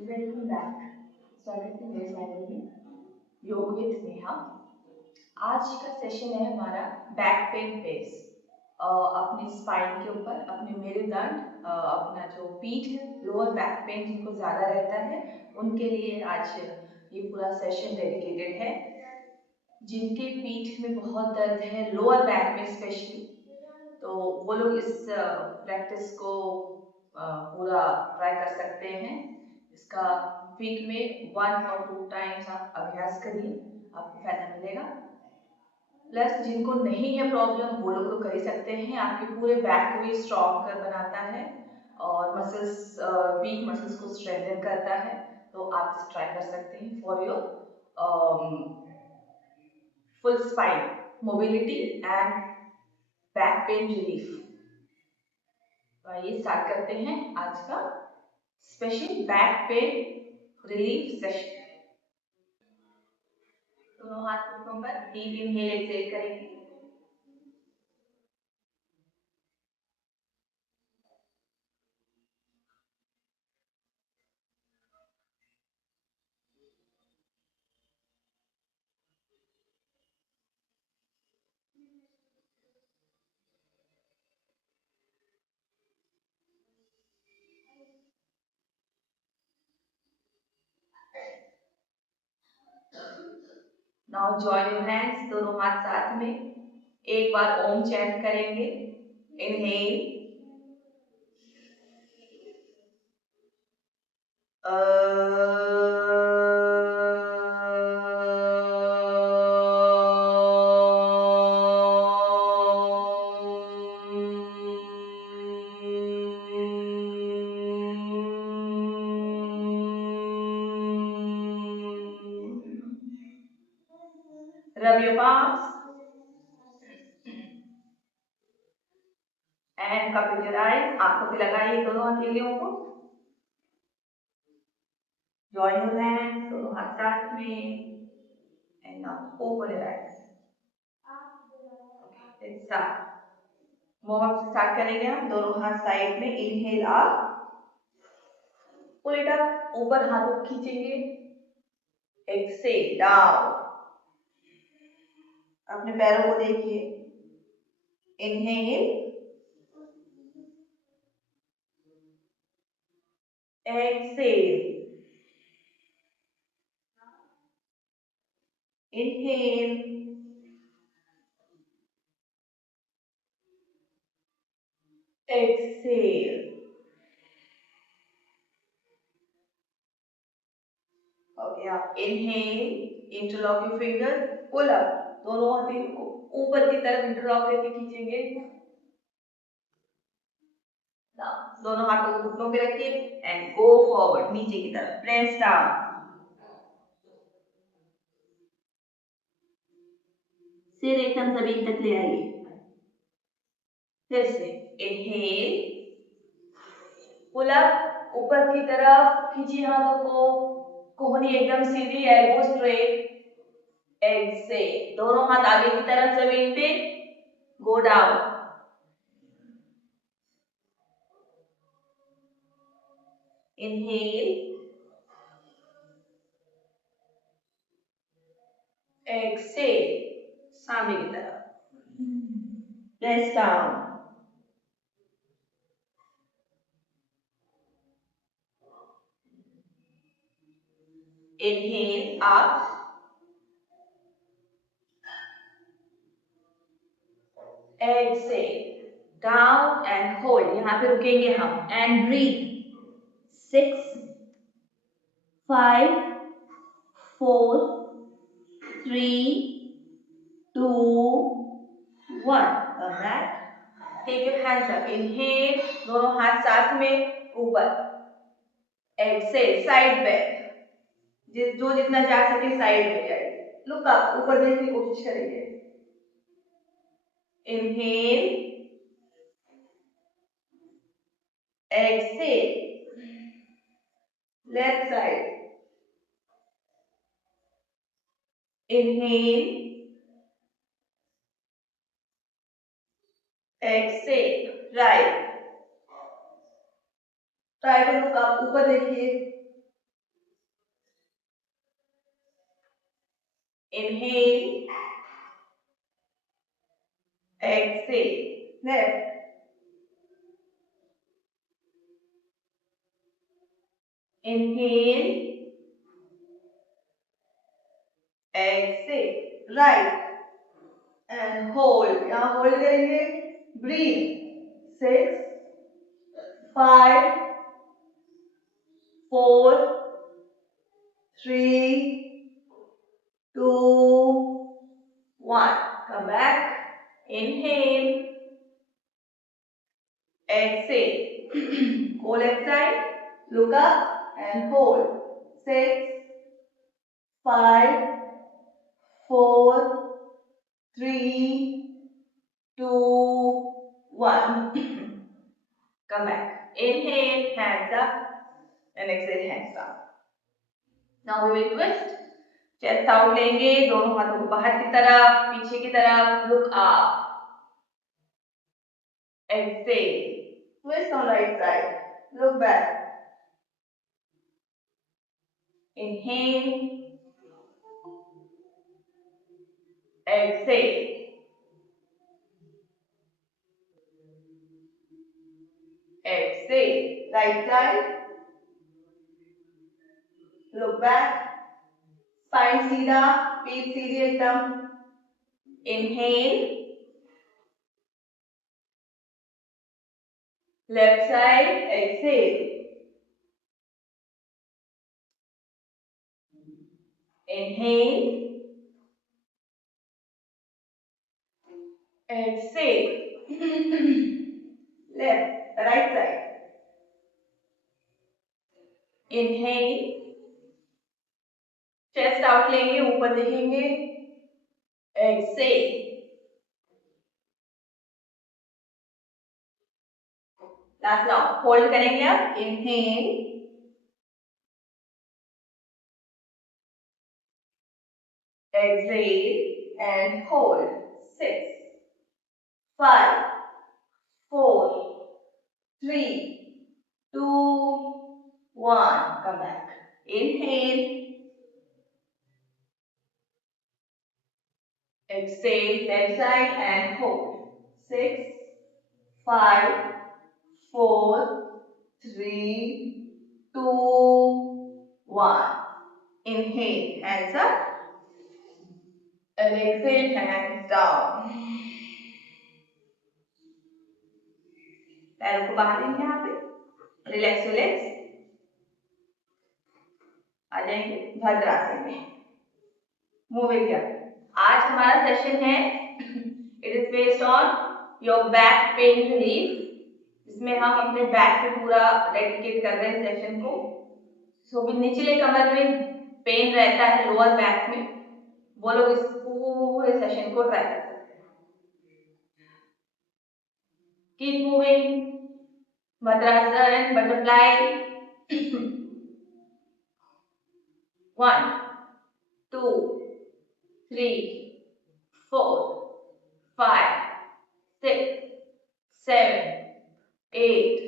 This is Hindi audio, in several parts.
Welcome back. स्वागत है मेरे चैनल में योग विद स्नेहा। आज का सेशन है हमारा बैक पेन फेस। अपने स्पाइन के ऊपर अपने मेरुदंड, अपना जो पीठ है, लोअर बैक पेन जिनको ज्यादा रहता है उनके लिए आज ये पूरा सेशन डेडिकेटेड है। जिनके पीठ में बहुत दर्द है, लोअर बैक में स्पेशली, तो वो लोग इस प्रैक्टिस को पूरा ट्राई कर सकते हैं। इसका वीक में 1 और 2 टाइम्स आप अभ्यास करिए, आपको फायदा मिलेगा। प्लस जिनको नहीं है प्रॉब्लम वो लोग तो कर ही सकते हैं। आपके पूरे बैक को भी स्ट्रॉन्ग कर बनाता है और मसल्स, वीक मसल्स को स्ट्रेंथन करता है। तो आप इसे ट्राई कर सकते हैं for your full spine mobility and back pain relief. तो आइए स्टार्ट करते हैं आज का special back pain relief session. दोनों हाथ घुटनों पर डीप इनहेल एक्सहेल करेंगे। नाउ जॉइन योर हैंड्स, दोनों हाथ साथ में। एक बार ओम चैंट करेंगे। Inhale, rub your palms and cover your eyes. आंखों पे लगाइए दोनों हथेलियों को। जॉइन योर हैंड्स, दोनों हाथ साथ में। And now open your eyes. Let's start. Warm up start करेंगे हम। दोनों हाथ साइड में। Inhale up, pull it up, ऊपर हाथों को खींचेंगे। एक्सहेल डाउन, अपने पैरों को देखिए। Inhale, exhale, inhale, exhale. Okay, आप inhale, interlock your finger, pull up, दोनों हथेलियों को ऊपर की तरफ इंटरलॉक करके खींचेंगे। दोनों हाथों को घुटनों पे रखिए एंड गो फॉरवर्ड, नीचे की तरफ प्रेस डाउन। सिर एकदम जमीन तक ले आइए। फिर से इनहेल, पुल अप, ऊपर की तरफ खींचिए हाथों को, कोहनी एकदम सीधी, एल्बो स्ट्रेट। एक्सहेल, दोनों हाथ आगे की तरफ जमीन पे, गो डाउन। इनहेल, एक्सहेल, सामने की तरफ press down. Inhale up, exhale down and hold. यहां पे रुकेंगे हम and breathe. 6, 5, 4, 3, 2, 1। Come back. Take your hands up. Inhale, दोनों हाथ साथ में ऊपर। एक्सहेल, साइड बेंड, जो जितना जा सके साइड में जाइए। लुक अप, ऊपर देखने की कोशिश करेंगे। Inhale, exhale, left side. Inhale, exhale, right. Try करो, आप ऊपर देखिए। Inhale, exhale. Left. Inhale, exhale. Right. And hold. यहाँ hold करेंगे. Breathe. 6, 5, 4, 3, 2, 1. Come back. Inhale. Exhale. Go left side. Look up and hold. 6, 5, 4, 3, 2, 1. Come back. Inhale, hands up, and exhale, hands down. Now we will twist. Chest out लेंगे, दोनों हाथों को बाहर की तरफ, पीछे की तरफ. Look up. Exhale. Twist on right side. Look back. Inhale. Exhale. Exhale. Right side. Look back. Spine सीधा, पीठ सीधी एकदम. Inhale. Left side. Exhale. Inhale. Exhale. Left, right side. Inhale. Chest out लेंगे, ऊपर देखेंगे. Exhale. Last round. Hold करेंगे आप. Inhale. Exhale and hold. 6, 5, 4, 3, 2, 1. Come back. Inhale. Exhale, left side and hold. 6, 5, 4, 3, 2, 1. Inhale, hands up. And exhale, hands down. पैरों को बाहर लेंगे यहाँ पे. Relax relax. आ जाएंगे भद्रासन में. Moving up. आज हमारा सेशन है. It is based on your back pain relief. इसमें हम अपने बैक पे पूरा डेडिकेट कर रहे हैं सेशन को. सो भी निचले कमर में पेन रहता है, लोअर बैक में, वो लोग इस पूरे सेशन को ट्राई कर सकते हैं. Keep moving. Madrasan, butterfly. 1, 2, 3, 4, 5, 6, 7, 8,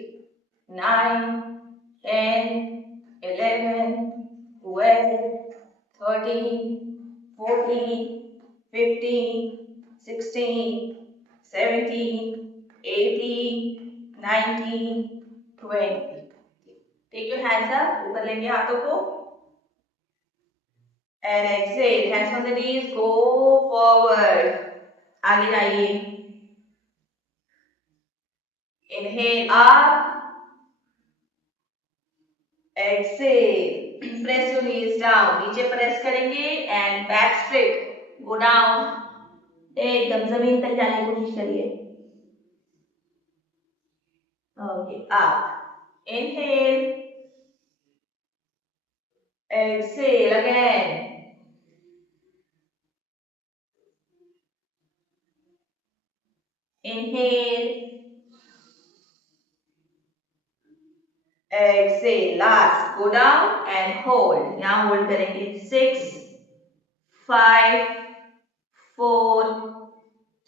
9, 10, 11, 12, 13, 14, 15, 16, 17, 18, 19, 20. Take your hands up. ऊपर लेंगे हाथों को. And exhale. Hands on the knees. Go forward. आगे जाइए. Inhale up. Exhale. Press your knees down. नीचे press करेंगे and back straight. Go down. एकदम जमीन तक जाने की कोशिश करिए. Okay. Up. Inhale. Exhale again. Inhale. Exhale. Last. Go down and hold. यहाँ hold करेंगे. 6, 5, 4,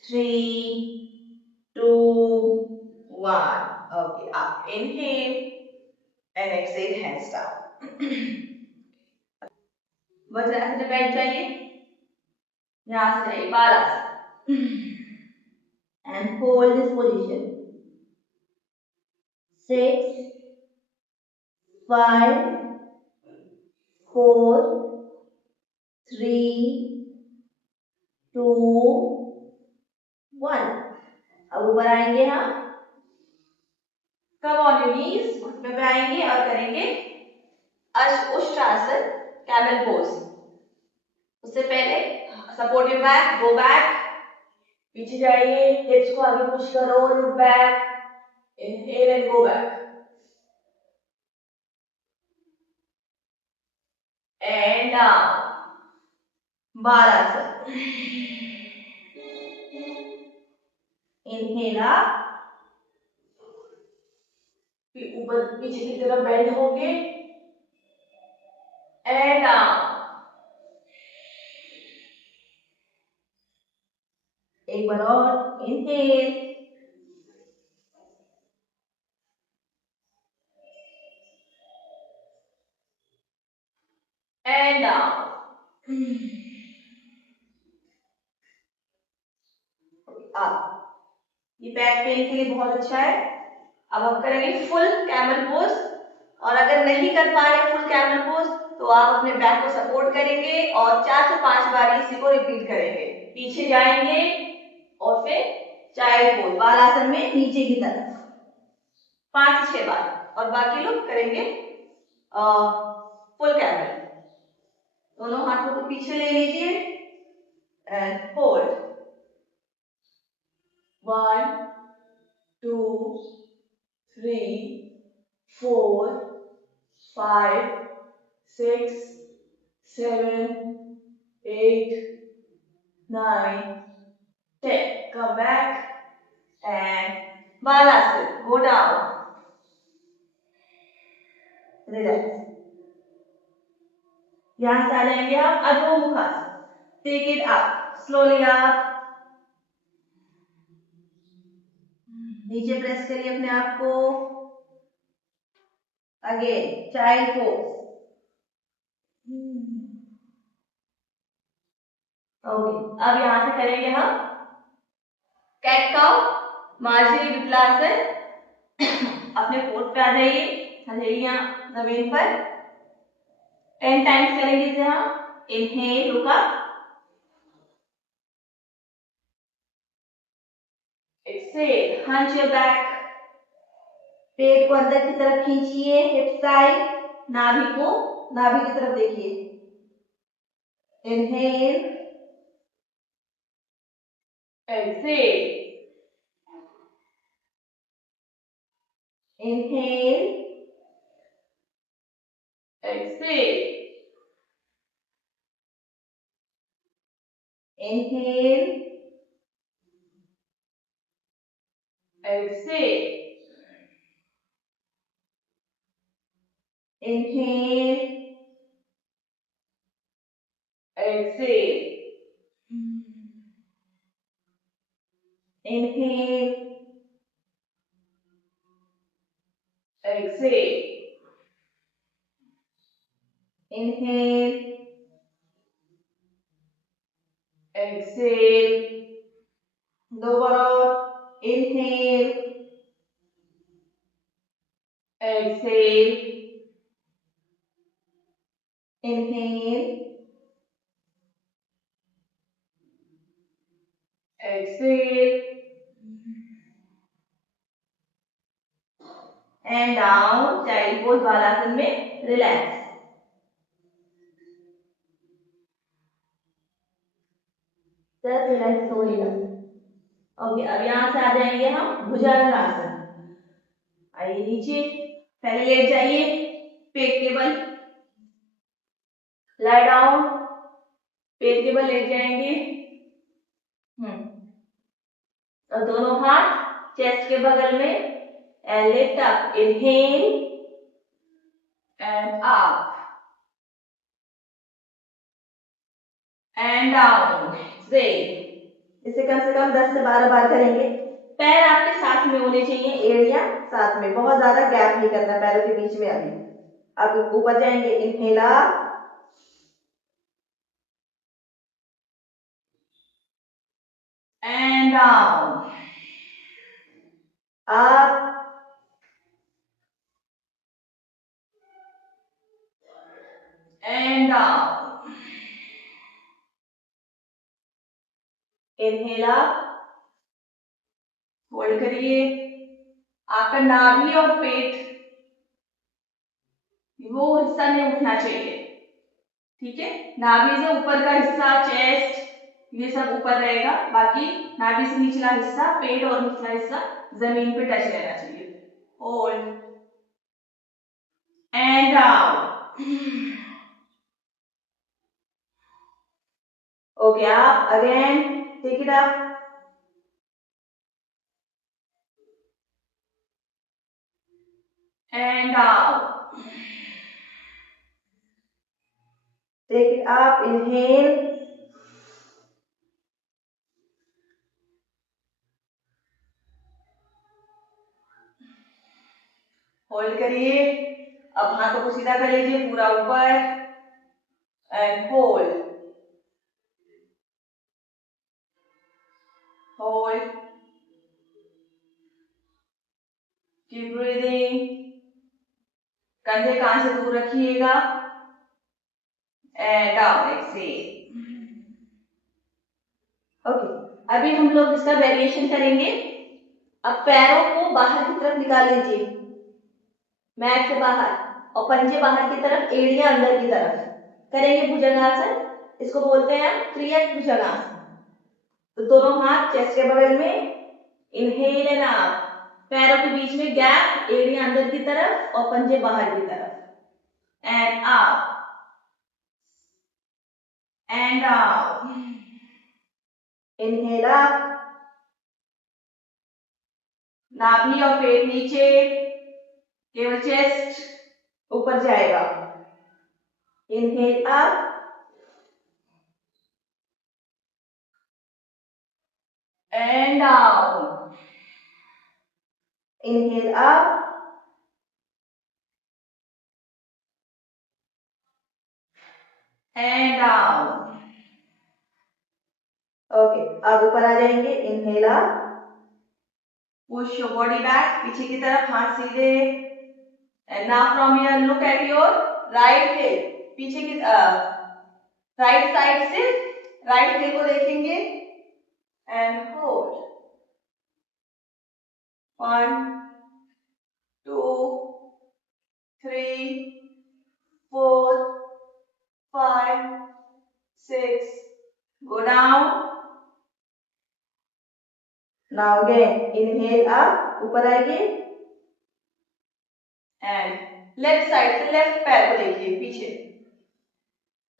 3, 2, 1. Okay. Up. Inhale and exhale. Hands down. Vajrasana में बैठ जाइए. यहाँ से जाइए बालासन and hold this position. 6, 5, 4, 3, 2, 1. अब ऊपर आएंगे हम, कम ऑन योर नीज, घुटने पे आएंगे और करेंगे उष्ट्रासन, कैमल पोज। उससे पहले support your back, go back, पीछे जाइए, हिप्स को आगे पुश करो, look back, inhale and go back, and down, balasana, inhale up, ऊपर पीछे की तरफ बेंड होंगे, एंड डाउन, एक बार और, inhale, एंड डाउन। up. ये बैक पेन के लिए बहुत अच्छा है। अब हम करेंगे फुल कैमल पोज, और अगर नहीं कर पा रहे फुल कैमल पोज तो आप अपने बैक को सपोर्ट करेंगे और 4 से 5 बार इसी को रिपीट करेंगे। पीछे जाएंगे और फिर चाइल्ड पोज, बालासन में नीचे की तरफ 5 से 6 बार, और बाकी लोग करेंगे फुल कैमल। दोनों हाथों को पीछे ले लीजिए and hold, 1 2 3 4 5 6 7 8 9 10. Come back and balasana. Go down. Relax. यहाँ से आ जाएंगे हम अधोमुखासन. Take it up. Slowly up. नीचे प्रेस करिए अपने आप को. Again child pose. ओके, अब यहाँ से करेंगे हम कैट काउ, मार्जरी विकलासन. अपने पोज पे आ जाइए, हथेलियां जमीन पर. 10 टाइम्स करेंगे इसे हम. इनहेल, रुका, एक्सहेल, हंच योर बैक, पेट को अंदर की तरफ खींचिए, हिप साइड, नाभि को नाभि की तरफ देखिए. Inhale, exhale, inhale, exhale, inhale, exhale, inhale, exhale, inhale, exhale, inhale, exhale, दो बार और. inhale, exhale, inhale, exhale, and down. Child pose balasana में रिलैक्स. सर रिलैक्स होइएगा. ओके, अब यहाँ से आ जाएंगे हम भुजंगासन. आइए नीचे, पहले लेट जाइए, पेट के बल, lie down, पेट के बल लेट जाएंगे. और दोनों हाथ चेस्ट के बगल में, and lift up, inhale and up and down, exhale. इसे कम से कम 10 से 12 बार करेंगे. पैर आपके साथ में होने चाहिए, एड़ियां साथ में, बहुत ज्यादा गैप नहीं करना पैरों के बीच में. अभी अब ऊपर जाएंगे. Inhale up, and down. Up and down. Inhale up. Hold करिए. आपका नाभि और पेट वो हिस्सा नहीं उठना चाहिए. ठीक है. नाभि से ऊपर का हिस्सा, चेस्ट, ये सब ऊपर रहेगा. बाकी नाभि से निचला हिस्सा, पेट और निचला हिस्सा जमीन पे टच रहना चाहिए. Hold and down. ओके. आप again take it up and down. Take it up. Inhale. Hold करिए. अब हाथों को सीधा कर लीजिए पूरा ऊपर and hold. Hold. Keep breathing. कंधे कान से दूर रखिएगा एंड डाउन. एक्सेल. ओके. अभी हम लोग इसका वेरिएशन करेंगे. अब पैरों को बाहर की तरफ निकाल लीजिए, मैट से बाहर, और पंजे बाहर की तरफ, एड़ियां अंदर की तरफ. करेंगे भुजंगासन. इसको बोलते हैं हम त्रियक भुजंगासन. तो दोनों हाथ चेस्ट के बगल में. Inhale and out. पैरों के बीच में गैप, एड़ियां अंदर की तरफ और पंजे बाहर की तरफ. And out and out. Inhale up. नाभि और पेट नीचे, केवल चेस्ट ऊपर जाएगा. Inhale up and down. Inhale up and down. Okay, अब ऊपर आ जाएंगे. Inhale up. Push your body back. पीछे की तरफ, हाथ सीधे. And now from here look at your right hip. पीछे की राइट साइड से राइट हिल को देखेंगे and hold. 1 2 3 4 5 6. Go down. Now again inhale up. ऊपर आइए and लेफ्ट साइड से लेफ्ट पैर को देखिए पीछे.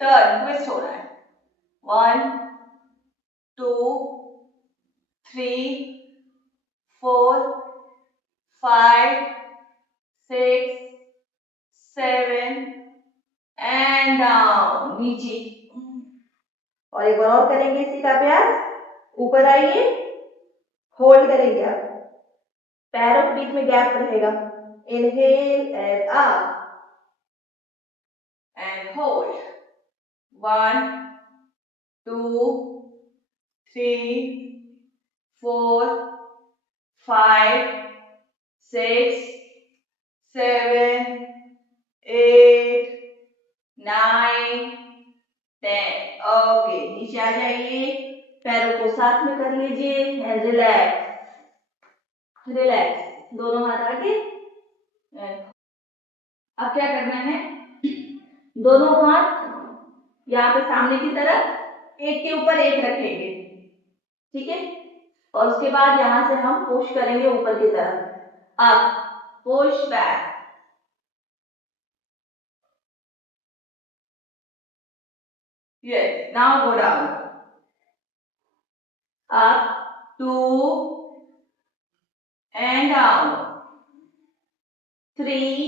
टर्न, ट्विस्ट हो रहा है. 1 2 3 4 5 6 7 एंड डाउन. नीचे. और एक बार और करेंगे इसी का अभ्यास. ऊपर आइए, होल्ड करेंगे. आप पैरों के बीच में गैप रहेगा. Inhale and up and hold. 1 2 3 4 5 6 7 8 9 10. Okay. नीचे आ जाइए. पैरों को साथ में कर लीजिए एंड रिलैक्स. रिलैक्स. दोनों हाथ आगे. अब क्या करना है, दोनों हाथ यहाँ पे सामने की तरफ एक के ऊपर एक रखेंगे. ठीक है. और उसके बाद यहाँ से हम पुश करेंगे ऊपर की तरफ. Up, push back. Yes. Now go down. Up, 2 and down. 3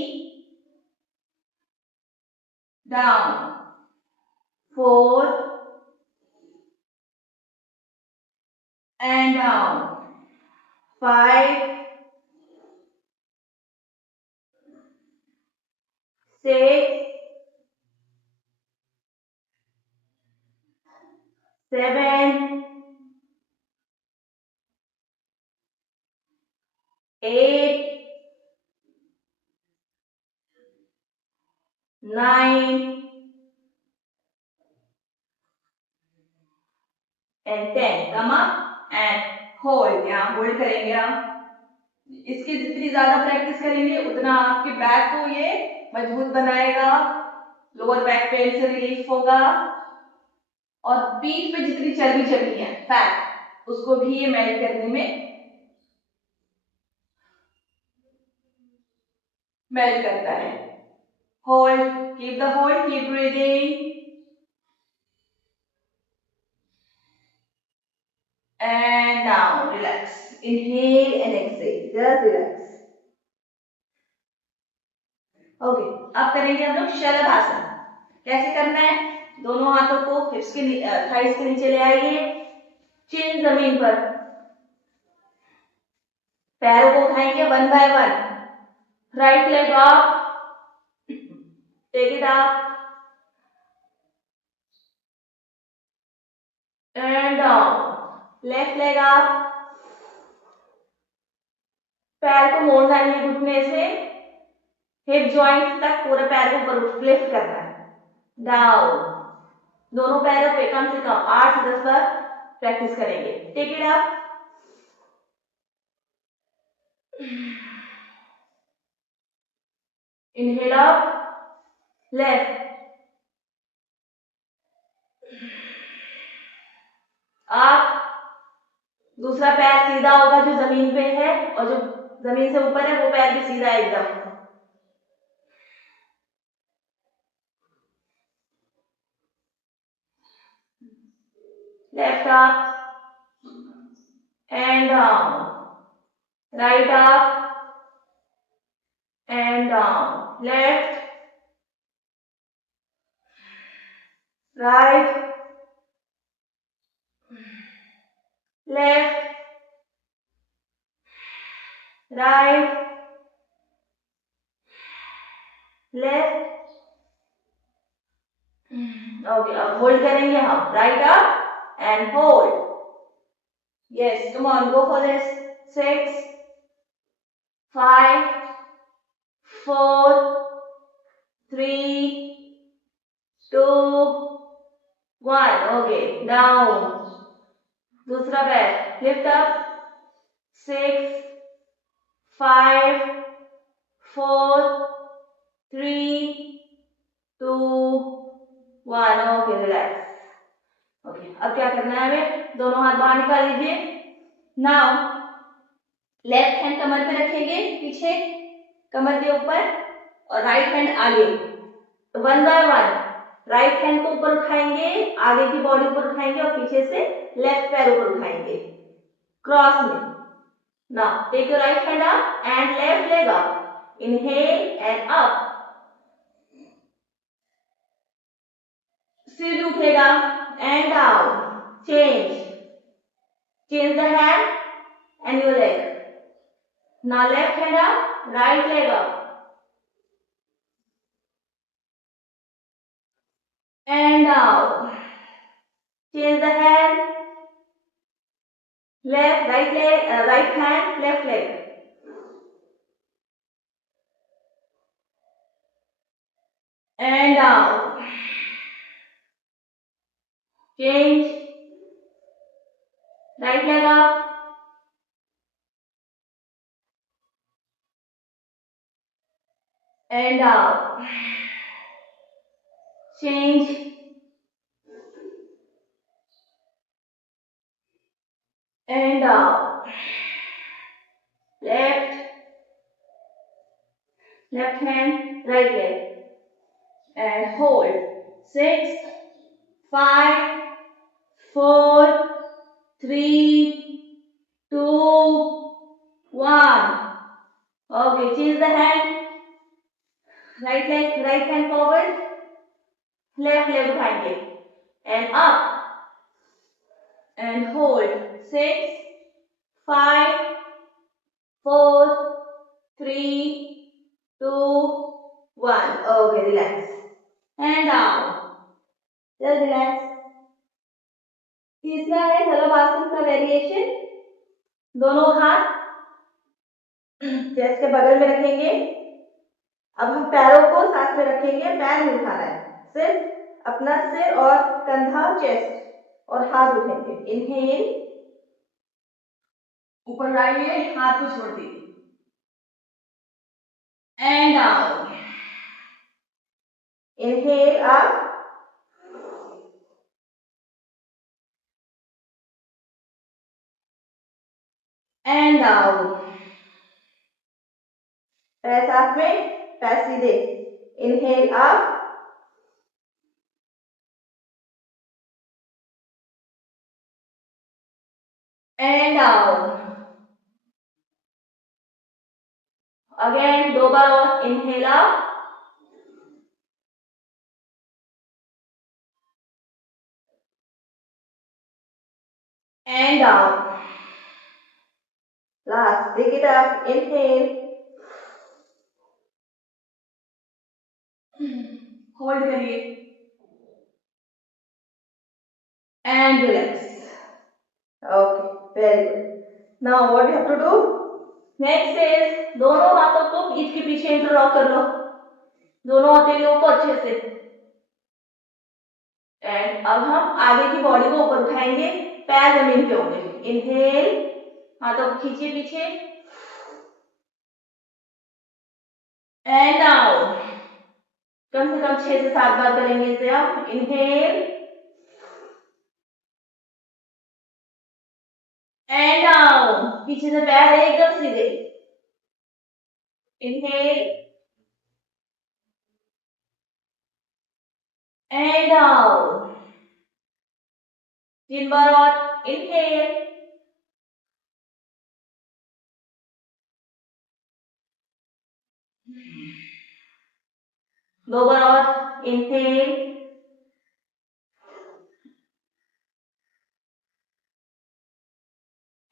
down. 4 and down. 5 6 7 8, 9 and 10. Come up and hold. यहाँ होल्ड करेंगे आप. इसकी जितनी ज्यादा प्रैक्टिस करेंगे उतना आपके बैक को ये मजबूत बनाएगा, लोअर बैक पेन से रिलीफ होगा, और पीठ पे जितनी चर्बी जमी है फैट उसको भी ये मेल्ट करने में मेल्ट करता है. Hold, keep the hold, keep breathing and down. Relax. Inhale and exhale. Just relax. Okay, अब करेंगे हम लोग शलभासन. कैसे करना है? दोनों हाथों को हिप्स के थाइस के नीचे ले आइए, चिन जमीन पर, पैरों को उठाएंगे one by one. Right leg up, take it up and down. Left leg up, पैर को मोड़ना नहीं है घुटने से, हिप जॉइंट तक पूरे पैर को ऊपर लिफ्ट करना है. डाउन. दोनों पैरों पे कम से कम 8 से 10 बार प्रैक्टिस करेंगे. Take it up, inhale up, left. आप दूसरा पैर सीधा होगा जो जमीन पे है, और जो जमीन से ऊपर है वो पैर भी सीधा एकदम. Left up and down, right up and down, left, right, left, right, left. Okay, अब होल्ड करेंगे हम. Right up and hold. Yes, come on, go for this. 6, 5, 4, 3, 2, 1. Okay, down. दूसरा पैर lift up. 6, 5, 4, 3, 2, 1. Okay, relax. Okay, अब क्या करना है हमें? दोनों हाथ बाहर निकाल लीजिए. नाउ लेफ्ट हैंड कमर पे रखेंगे, पीछे कमर के ऊपर, और राइट हैंड आगे. One by one right hand को ऊपर उठाएंगे, आगे की बॉडी ऊपर उठाएंगे, और पीछे से लेफ्ट पैर ऊपर उठाएंगे क्रॉस में. Now take your right hand up and left leg up. Inhale and up. सिर उठेगा and down. Change the hand and your leg. Now left hand up, right leg up. And down. Change the hand. Left, right leg, right hand, left leg. And down. Change. Right leg up. And down. Change. And down. Left hand, right leg. And hold. 6, 5, 4, 3, 2, 1. Okay, change the hand. Right leg, right hand forward. Left leg उठाएंगे. And up. And hold. 6, 5, 4, 3, 2, 1. Okay, relax. And down. Just relax. तीसरा है शलभासन का वेरिएशन. दोनों हाथ चेस्ट के बगल में रखेंगे। अब हम पैरों को साथ में रखेंगे, पैर नहीं उठाना है, सिर्फ अपना सिर और कंधा, चेस्ट और हाथ उठेंगे। इनहेल, ऊपर उड़ाइए, हाथ को छोड़ दीजिए and down. Inhale up and down. पैर साथ में, पैर सीधे। Inhale up and down. Again 2 बार और। Inhale up and down. Last, pick it up. Inhale hold करिए and relax. Okay, very good. Now what you have to do? Next is दोनों हाथों को पीठ के पीछे इंटरलॉक कर लो, दोनों हथेलियों को अच्छे से। एंड अब हम आगे की बॉडी को ऊपर उठाएंगे, पैर जमीन पे होंगे। इनहेल, हाथों को खींचिए पीछे एंड डाउन। कम से कम 6 से 7 बार करेंगे इसे हम। इनहेल एंड डाउन, पीछे से पैर एकदम सीधे। Inhale and down. 3 बार और। इनहेल दो बार और। Inhale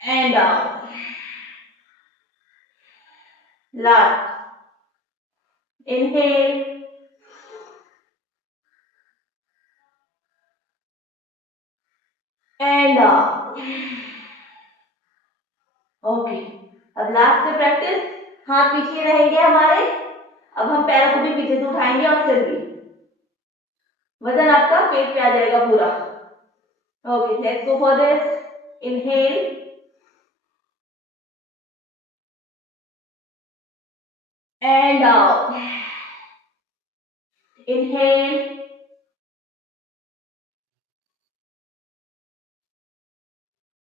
and down. Last, inhale and down. Okay, अब लास्ट से प्रैक्टिस। हाथ पीछे रहेंगे हमारे। अब हम पैरों को भी पीछे से उठाएंगे और सिर भी। वजन आपका पेट पे आ जाएगा पूरा। Okay, let's go for this. Inhale and down. Inhale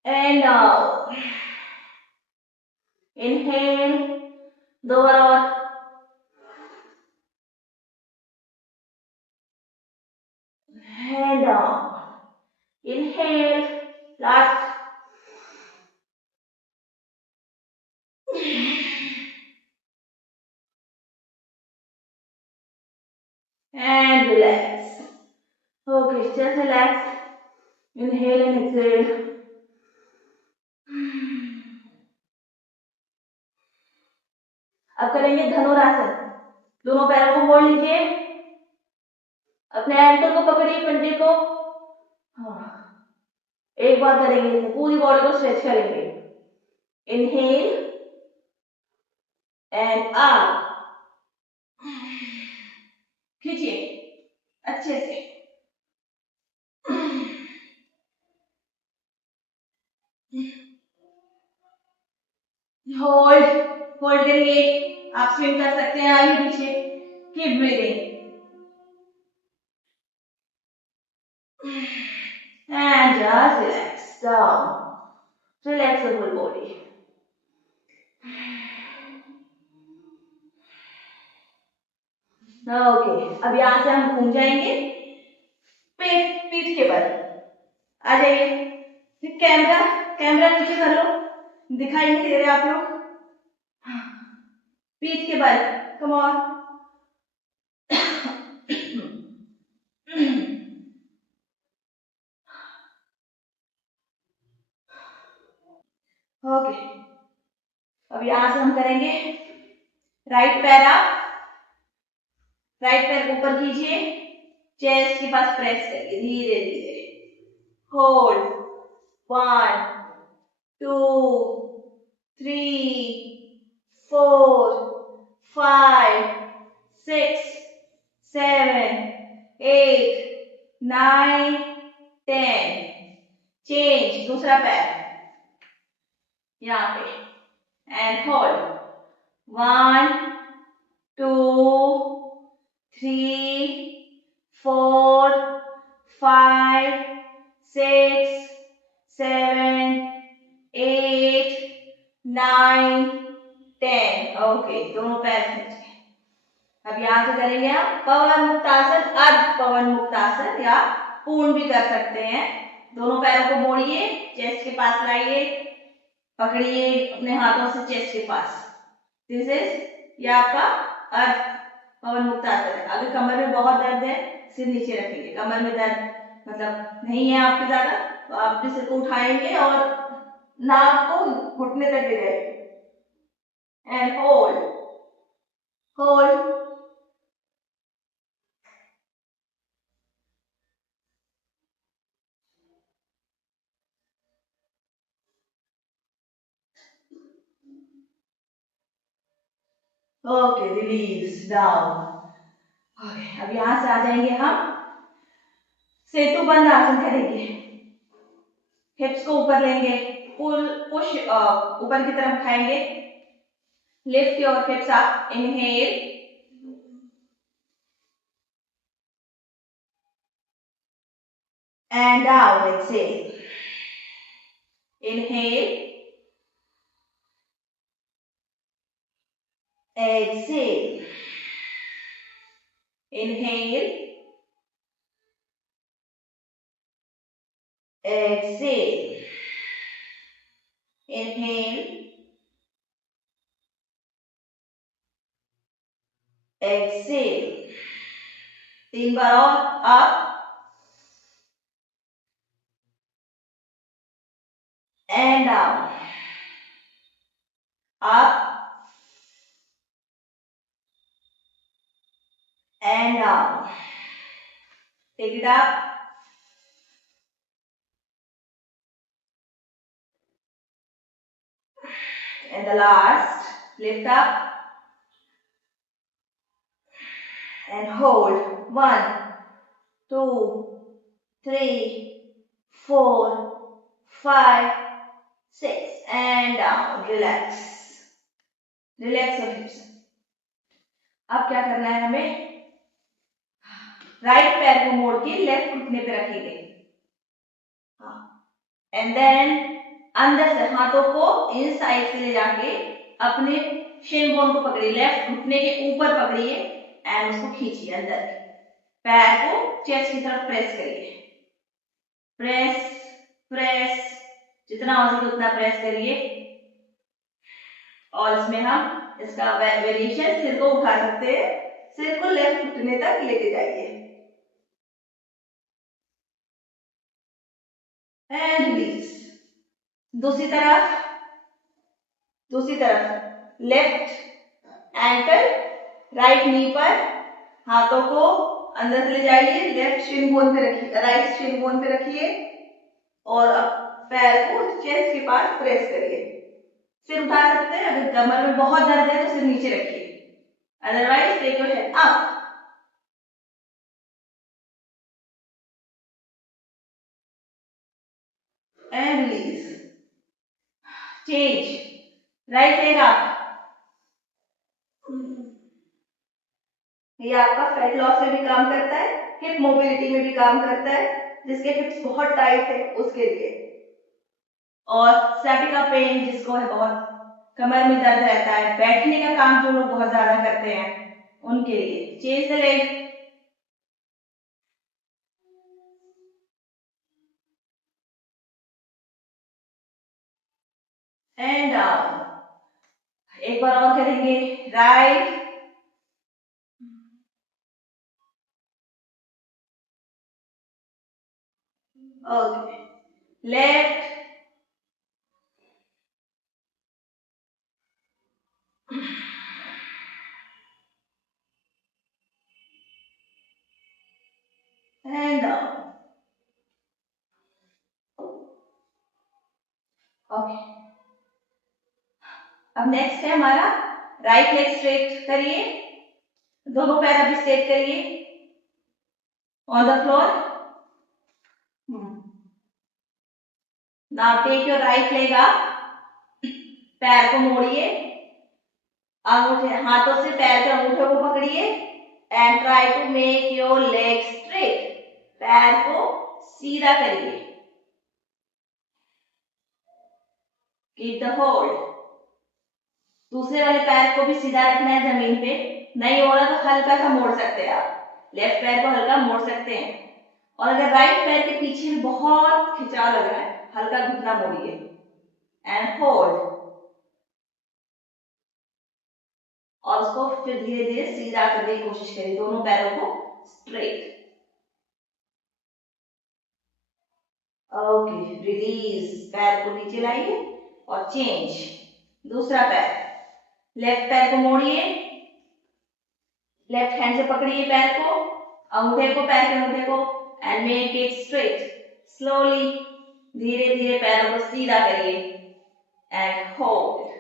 and down. Inhale, 2 बार और। And down. Inhale, last and relax. Okay, just relax. Inhale and exhale. अब करेंगे धनुरासन। दोनों पैरों को मोड़ लीजिए, अपने एंकल को पकड़िए, पंजे को। हाँ, एक बार करेंगे, पूरी बॉडी को स्ट्रेच करेंगे। इनहेल एंड अप, खींचिए अच्छे से। होल्ड, होल्ड करिए। आप स्विंग कर सकते हैं आगे पीछे। Keep breathing and just relax down. Relax the whole body. Okay, अब यहां से हम घूम जाएंगे पीठ के बल। आ जाइए, कैमरा कैमरा नीचे कर लो, दिखाई नहीं दे रहे आप लोग। पीठ के बल, कम ऑन। ओके, अब यहां से हम करेंगे राइट पैर अप, राइट पैर ऊपर कीजिए, चेस्ट के पास प्रेस करिए धीरे धीरे। होल्ड, 1 2 3 4, 5, 6, 7, 8, 9, 10. चेंज, दूसरा पैर यहाँ पे एंड होल्ड. 1, 2, 3, 4, 5, 6, 7, 8, 9, 10. ओके, दोनों पैर खींचे. अब यहां से करेंगे हम पवन मुक्तासन, अर्ध पवन मुक्तासन या पूर्ण भी कर सकते हैं. दोनों पैरों को मोड़िए, चेस्ट के पास लाइए, पकड़िए अपने हाथों से चेस्ट के पास. दिस इज ये आपका अर्ध पवन मुक्तासन है. अगर कमर में बहुत दर्द है, सिर नीचे रखेंगे. कमर में दर्द मतलब नहीं है आपके ज्यादा, तो आप अपने सिर को उठाएंगे और नाक को घुटने तक ले जाएंगे and hold. Hold. Okay, release down. Okay, अब यहां से आ जाएंगे हम सेतु बंद आसन करेंगे. हिप्स को ऊपर लेंगे, पुल पुश ऊपर की तरफ उठाएंगे. Lift your hips up, inhale and down, exhale. Inhale, exhale. Inhale, exhale. Inhale, exhale. 3 बार और. up and down. Up and down. Take it up. And the last, lift up and hold. 1, 2, 3, 4, 5, 6 and down. Relax. Relax your hips. अब क्या करना है हमें, राइट पैर को मोड़ के लेफ्ट घुटने पे रखेंगे. एंड देन अंदर से हाथों को इन साइड से ले जाके अपने शिन बोन को पकड़िए, लेफ्ट घुटने के ऊपर पकड़िए एंड उसको खींचिए अंदर. पैर को चेस्ट की तरफ प्रेस करिए. प्रेस प्रेस, जितना हो सके उतना प्रेस करिए. और इसमें हम इसका वेरिएशन सिर को उठा सकते हैं. सिर को लेफ्ट घुटने तक लेके जाइए एंड रिलीज. दूसरी तरफ लेफ्ट एंकल राइट नी पर, हाथों को अंदर से ले जाइए, लेफ्ट शिन बोन पे रखिए, राइट शिन बोन पे रखिए और अब पैर को चेस्ट के पास प्रेस करिए. सिर उठा सकते हैं. अगर कमर में बहुत दर्द है तो सिर नीचे रखिए, otherwise take your head up. And release. Change, right leg up. ये आपका फैट लॉस में भी काम करता है, हिप मोबिलिटी में भी काम करता है, जिसके हिप्स बहुत टाइट है उसके लिए. और सैटिका पेन जिसको है, बहुत कमर में दर्द रहता है, बैठने का काम जो लोग बहुत ज्यादा करते हैं उनके लिए. Change the leg. And down. एक बार और करेंगे. Right, okay, left, and down. Okay, अब नेक्स्ट है हमारा राइट लेग स्ट्रेट करिए, दोनों पैर अभी स्ट्रेट करिए on the floor. Now take your right leg up, पैर को मोड़िए, अंगूठे हाथों से पैर के अंगूठे को पकड़िए and try to make your leg straight, पैर को सीधा करिए, कीप द होल्ड। दूसरे वाले पैर को भी सीधा रखना है जमीन पे, नहीं हो रहा तो हल्का सा मोड़ सकते हैं आप, लेफ्ट पैर को हल्का मोड़ सकते हैं। और अगर राइट पैर के पीछे भी बहुत खिंचाव लग रहा है, हल्का घुटना मोड़िए एंड होल्ड, और उसको फिर धीरे धीरे सीधा करने की कोशिश करिए, दोनों पैरों को स्ट्रेट। ओके, रिलीज, पैर को नीचे लाइए और चेंज। दूसरा पैर, लेफ्ट पैर को मोड़िए, लेफ्ट हैंड से पकड़िए पैर को, अंगूठे को, पैर के अंगूठे को and make it straight. Slowly, धीरे धीरे पैरों को सीधा करिए एंड होल्ड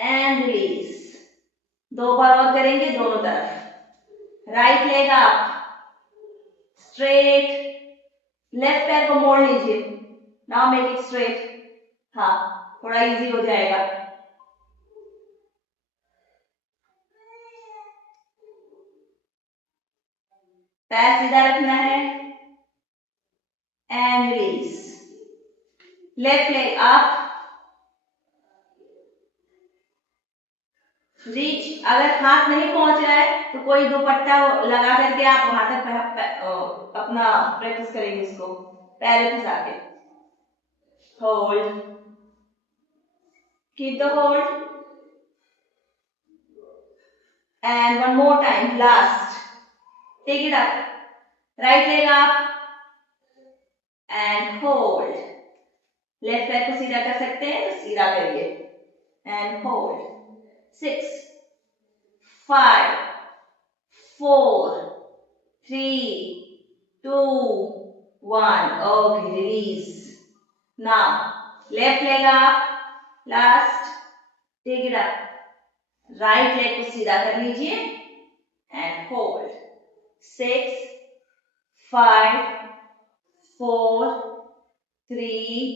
एंड रिलीज। 2 बार और करेंगे दोनों तरफ। Right leg up, straight, left पैर को मोड़ लीजिए, नाउ मेक इट स्ट्रेट। हाँ, थोड़ा इजी हो जाएगा। पैर सीधा रखना है and release. Left leg up, reach, अगर हाथ नहीं पहुंच रहा है तो कोई दुपट्टा लगा करके आप वहां तक अपना प्रैक्टिस करेंगे, इसको पैर फंसा के। Hold, keep the hold and one more time, last, take it up, right leg up and hold. Left पैर को सीधा कर सकते हैं तो सीधा करिए and hold. 6, 5, 4, 3, 2, 1. Okay, release. Now, left leg up, last, take it up. Right leg को सीधा कर लीजिए and hold. 6, 5, 4, 3,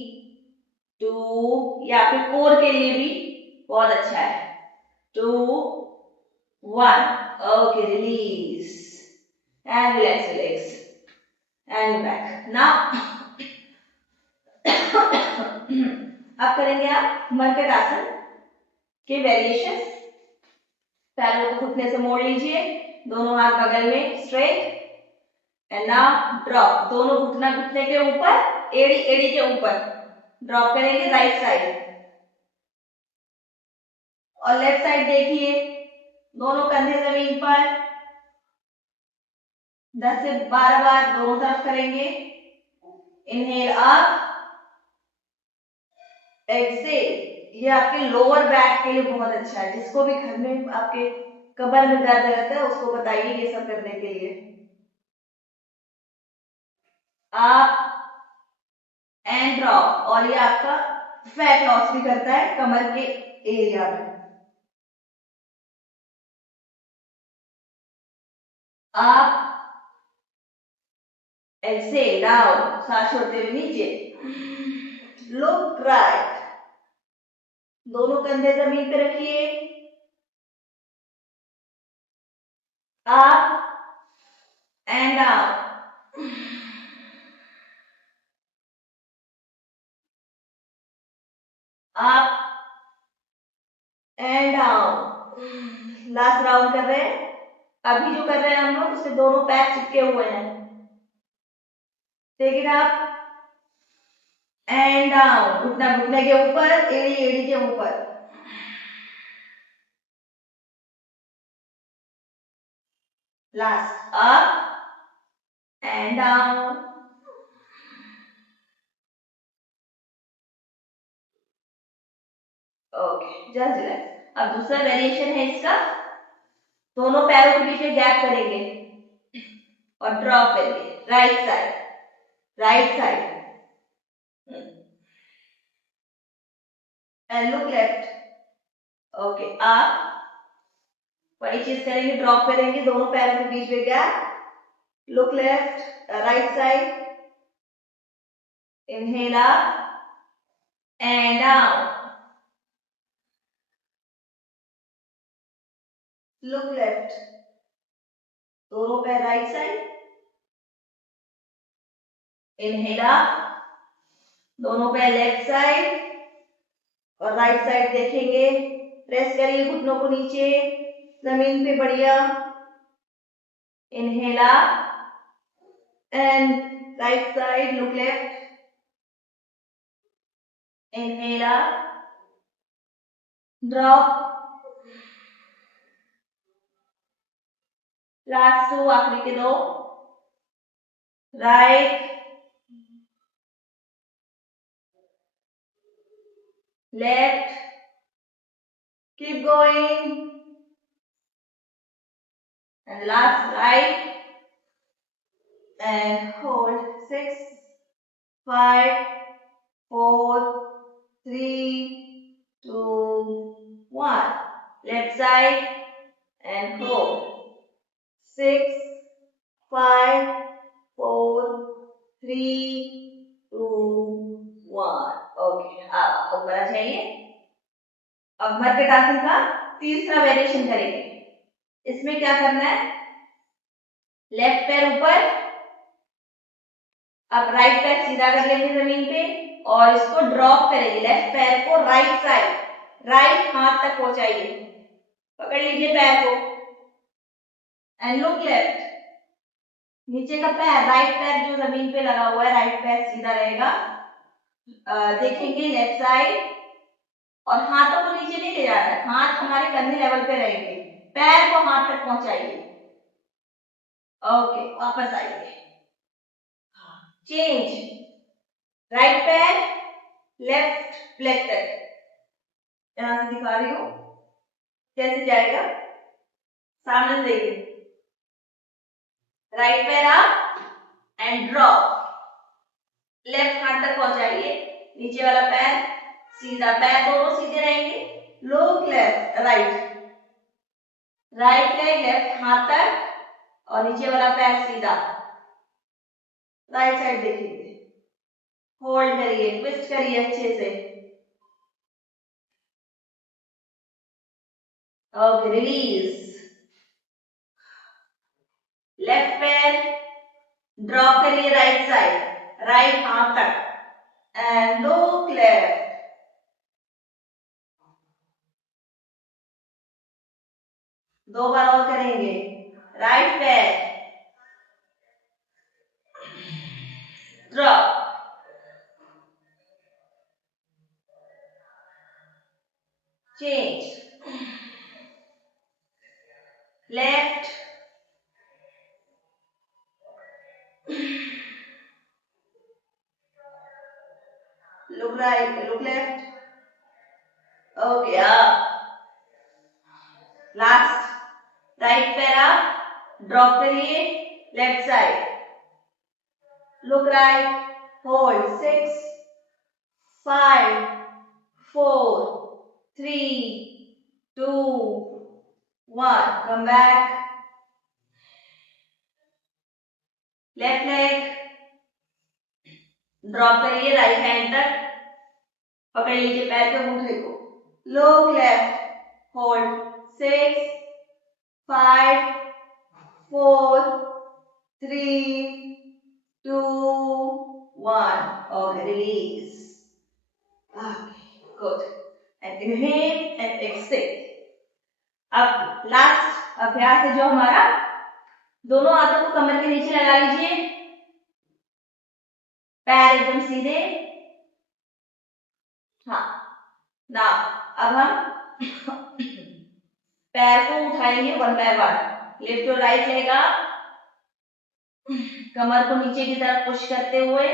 2, या फिर 4 के लिए भी बहुत अच्छा है, 2, 1. Okay, release and relax your legs and back. Now अब करेंगे आप मरकट आसन के वेरिएशंस। पैरों को घुटने से मोड़ लीजिए, दोनों हाथ बगल में स्ट्रेट एंड नाउ ड्रॉप, दोनों घुटना घुटने के ऊपर, एड़ी एड़ी के ऊपर ड्रॉप करेंगे राइट साइड। और लेफ्ट साइड देखिए, दोनों कंधे जमीन पर, 10 से 12 बार दोनों तरफ करेंगे। Inhale up, exhale. ये आपके लोअर बैक के लिए बहुत अच्छा है, जिसको भी घर में आपके कमर में दर्द रहता है उसको बताइए ये सब करने के लिए। अप एंड ड्रॉप, और ये आपका फैट लॉस भी करता है कमर के एरिया में। अप, एक्सेल, डाउन, सांस छोड़ते हुए नीचे, लुक राइट, दोनों कंधे जमीन पे रखिए। Up and down, up and down. Last round कर रहे हैं। अभी जो कर रहे हैं हम लोग उससे दोनों पैर चिपके हुए हैं। Take it up and down, घुटना घुटने के ऊपर, एड़ी एड़ी के ऊपर। Last, up and down, okay, just relax. अब दूसरा वेरिएशन है इसका, दोनों पैरों के बीच में गैप करेंगे और ड्रॉप करेंगे right side, right side, and look left. Okay, आप वही चीज करेंगे, ड्रॉप करेंगे दोनों पैरों के बीच में gap. Look left, right side, inhale up and down. Look left, दोनों पैर राइट साइड, इनहेल अप, दोनों पैर लेफ्ट साइड और राइट साइड देखेंगे। प्रेस करिए घुटनों को नीचे जमीन पे, बढ़िया। Inhale up and right side, look left, inhale up, drop. Last 2, आखिरी के 2, right, left, keep going, and last right, and hold 6, 5, 4, 3, 2, 1. Left side and hold 6, 5, 4, 3, 2, 1. Okay, अब ऊपर आ जाइए। अब मर्कट आसन का तीसरा वेरिएशन करेंगे। इसमें क्या करना है, लेफ्ट पैर ऊपर, अब राइट पैर सीधा कर लेंगे जमीन पे और इसको ड्रॉप करेंगे। लेफ्ट पैर को राइट साइड, राइट हाथ तक पहुंचाइए, पकड़ लीजिए पैर को एंड लुक लेफ्ट। नीचे का पैर, राइट पैर जो जमीन पे लगा हुआ है, राइट पैर सीधा रहेगा। देखेंगे लेफ्ट साइड और हाथों को नीचे नहीं ले जाना है, हाथ हमारे कंधे लेवल पे रहेंगे। पैर को हाथ तक पहुंचाइए। ओके, वापस आइए, चेंज, राइट पैर लेफ्ट लेग तक। यहां से दिखा रही हूं कैसे जाएगा, सामने से देखिए। राइट पैर अप एंड ड्रॉप, लेफ्ट हाथ तक पहुंचाइए, नीचे वाला पैर सीधा, पैर दोनों सीधे रहेंगे। Look left, right, right leg left हाथ तक और नीचे वाला पैर सीधा। राइट साइड देखिए, होल्ड करिए, ट्विस्ट करिए अच्छे से। Okay, release. लेफ्ट पैर ड्रॉप करिए राइट साइड, राइट हाथ तक एंड लुक लेफ्ट। दो बार और करेंगे। राइट पैर drop, change, left, look right, look left. Okay, up. Last, right पैर up, drop करिए, left side. Look right, hold 6, 5, 4, 3, 2, 1. Come back. Left leg, drop करिए right hand तक, पकड़ लीजिए पैर के अंगूठे को। Look left, hold 6, 5, 4, 3, 2, 1. Okay, release. Okay, good. And inhale and exhale. अब लास्ट अभ्यास है जो हमारा, दोनों हाथों को कमर के नीचे लगा लीजिए, पैर एकदम सीधे। हाँ, ना अब हम पैर को उठाएंगे one by one. Lift your right leg up, कमर को नीचे की तरफ पुश करते हुए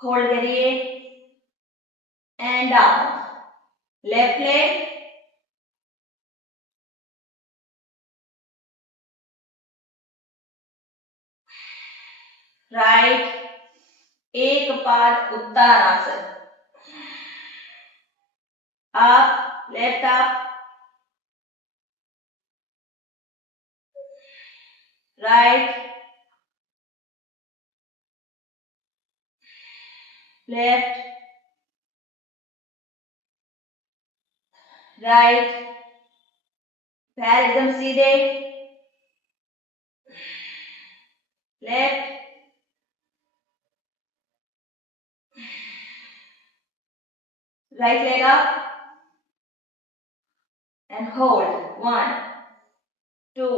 होल्ड करिए and down. Left leg, right, ek pada Uttanasana. up, left up, right, left, right, पैर एकदम सीधे, left, right leg up and hold. 1, 2,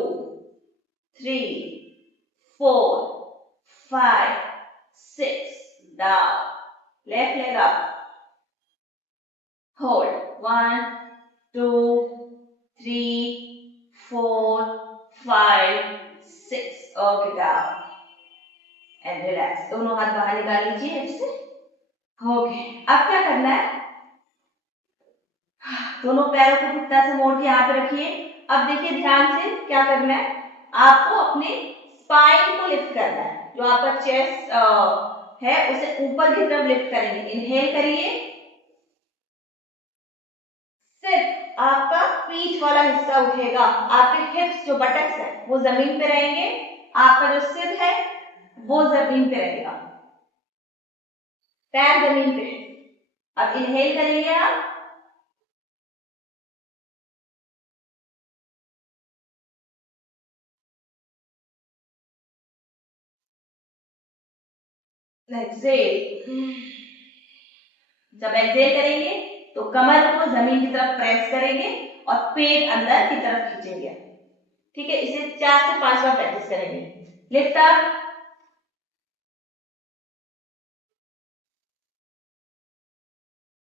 3, 4, 5, 6. Down. Left leg up. Hold. 1, 2, 3, 4, 5, 6. Okay, down. And relax. दोनों हाथ बाहर निकाल लीजिए इससे. ओके, अब क्या करना है? दोनों पैरों को घुटना से मोड़ के यहाँ पे रखिए. अब देखिए ध्यान से क्या करना है. आपको अपने स्पाइन को लिफ्ट करना है. जो आपका चेस्ट है उसे ऊपर की तरफ लिफ्ट करेंगे. इनहेल करिए. सिर्फ आपका पीठ वाला हिस्सा उठेगा. आपके हिप्स जो बटक्स है वो जमीन पे रहेंगे. आपका जो सिर है वो जमीन पे रहेगा. पैर जमीन पे. अब इनहेल करेंगे आप. एक्सेल. जब एक्सेल करेंगे तो कमर को जमीन की तरफ प्रेस करेंगे और पेट अंदर की तरफ खींचेंगे. ठीक है, इसे 4 से 5 बार प्रैक्टिस करेंगे. लिफ्ट अप,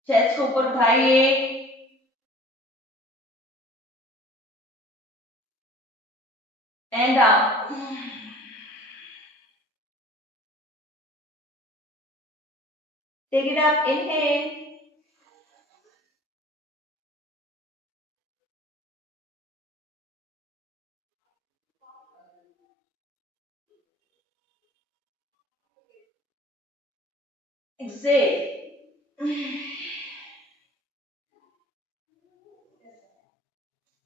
चेस्ट को ऊपर उठाइए and down. Take it up. Inhale, exhale.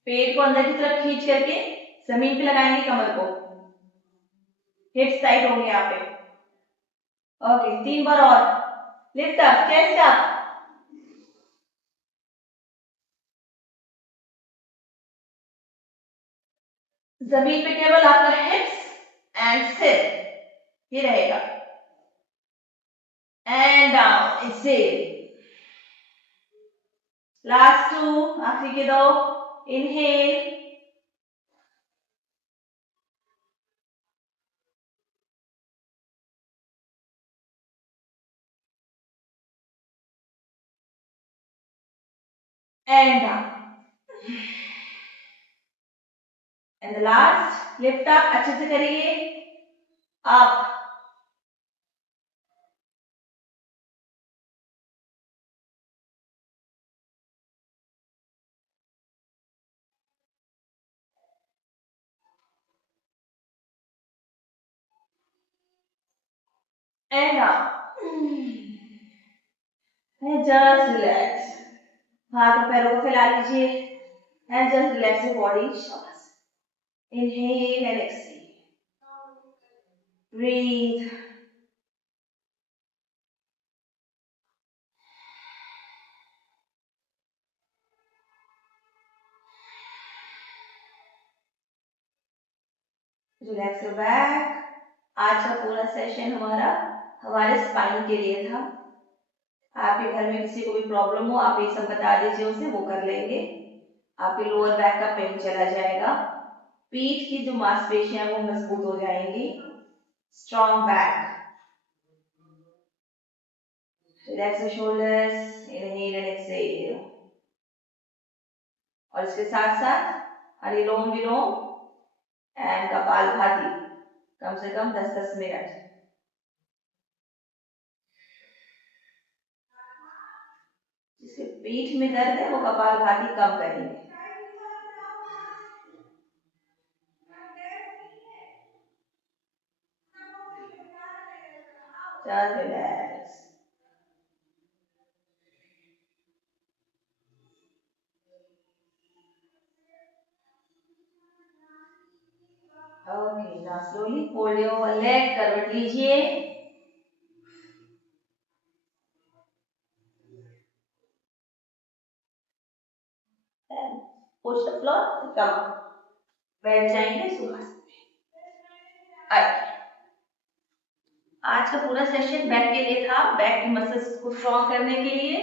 पेट को अंदर की तरफ खींच करके जमीन पे लगाएंगे. कमर को, हिप्स टाइट होंगे यहाँ पे. ओके, 3 बार और. Lift up, chest up. जमीन पे केवल आपका हिप्स एंड सिर ये रहेगा. And down. एक्सेल. लास्ट 2, आखिरी के 2. Inhale, and down. And the last, lift up. अच्छे से करिए. up. And up. And just relax. हाथ और पैरों को फैला लीजिए. And just relax your body. Inhale and exhale. Breathe. Relax your back. आज का पूरा सेशन हमारे स्पाइन के लिए था. आपके घर में किसी को भी प्रॉब्लम हो आप ये सब बता दीजिए उसे, वो कर लेंगे. आपके लोअर बैक का पेन चला जाएगा. पीठ की जो मांसपेशियां वो मजबूत हो जाएंगी. Strong back. Relax your shoulders. Inhale and exhale. और इसके साथ साथ अनुलोम विलोम एंड कपालभाति कम से कम 10-10 मिनट. जिसके पीठ में दर्द है वो कपालभाति कम करेंगे. Just relax. Okay, now slowly fold your leg, करवट लीजिए, पुश द फ्लोर, कम बैठ जाएंगे सुहास। आज का पूरा सेशन बैक के लिए था, बैक की मसल्स को स्ट्रॉन्ग करने के लिए,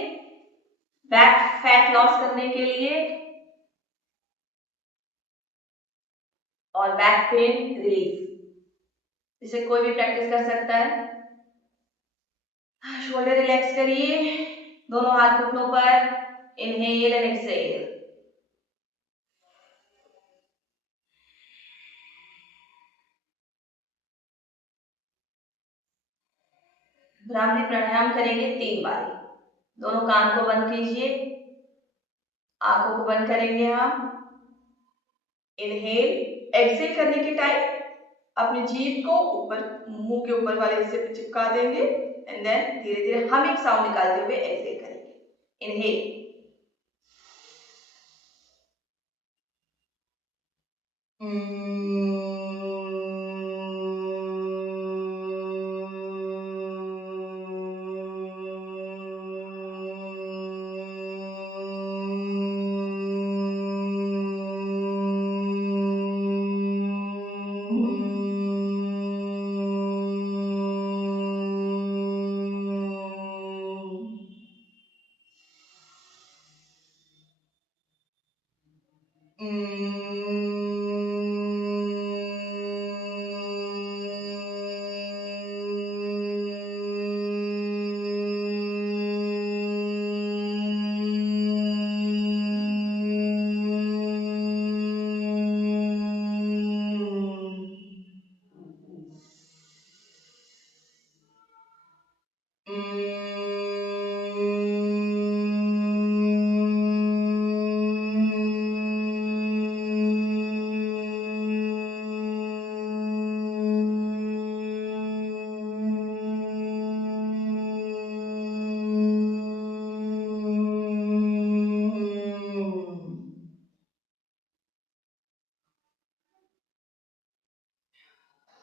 बैक फैट लॉस करने के लिए और बैक पेन रिलीफ। इसे कोई भी प्रैक्टिस कर सकता है। शोल्डर रिलैक्स करिए, दोनों हाथ घुटनों पर, इनहेल एंड एक्सहेल। भ्रामरी प्राणायाम करेंगे 3 बार। दोनों कान को बंद कीजिए, आंखों को बंद करेंगे हम। इनहेल, एक्सहेल करने के टाइम अपनी जीभ को ऊपर मुंह के ऊपर वाले हिस्से पे चिपका देंगे एंड देन धीरे धीरे हम एक साउंड निकालते हुए एक्सहेल करेंगे। इनहेल,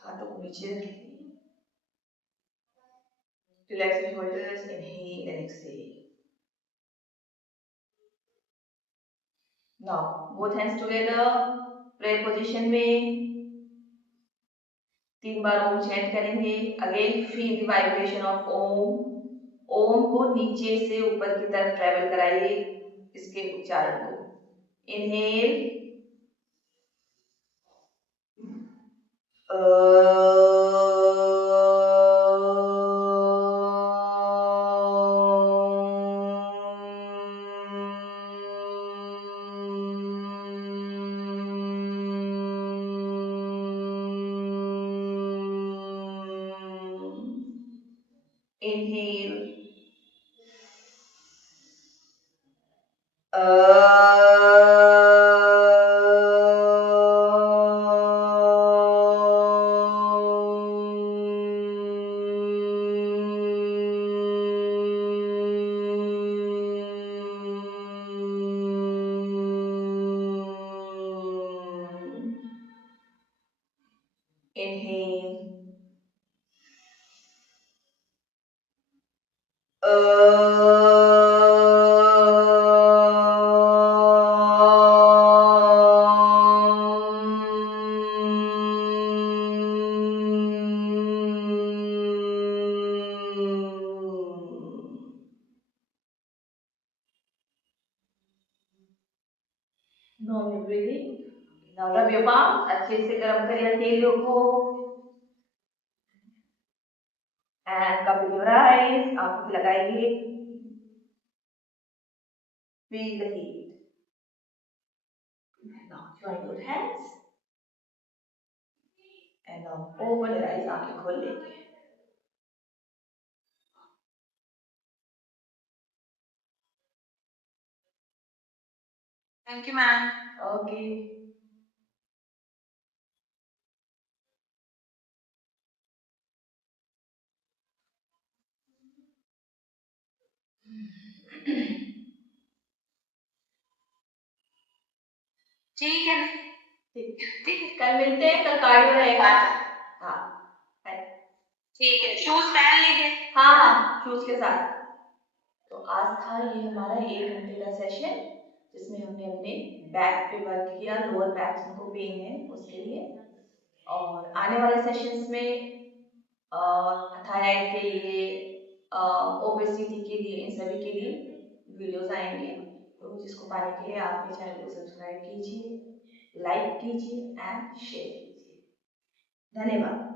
हाथों को नीचे रखिए, relax your shoulders, inhale and exhale. Now both hands together, prayer position में 3 बार ओम चैंट करेंगे। Again feel the vibration of Om. Om को नीचे से ऊपर की तरफ ट्रेवल कराइए इसके उच्चारण को। Inhale, inhale, inhale, Normal breathing. Now rub your palm, अच्छे से गर्म करिए हथेलियों को and cover your eyes, आंखों पे लगाइए, feel the heat. Now join your hands and now open your eyes, आंखें खोल लीजिए। Thank you, ma'am. Okay. ठीक है। ठीक है, कल मिलते हैं, कल कार्डियो रहेगा। हाँ ठीक है, शूज पहन लीजिए। हाँ शूज के साथ। तो आज था ये हमारा 1 घंटे का सेशन, जिसमें हमने अपने बैक पे वर्क किया, लोअर बैक जिनको पेन है उसके लिए। और आने वाले सेशंस में थायराइड के लिए, ओबेसिटी के लिए, इन सभी के लिए वीडियोस आएंगे। तो जिसको पाने के लिए आप मेरे चैनल को सब्सक्राइब कीजिए, लाइक कीजिए एंड शेयर कीजिए। धन्यवाद।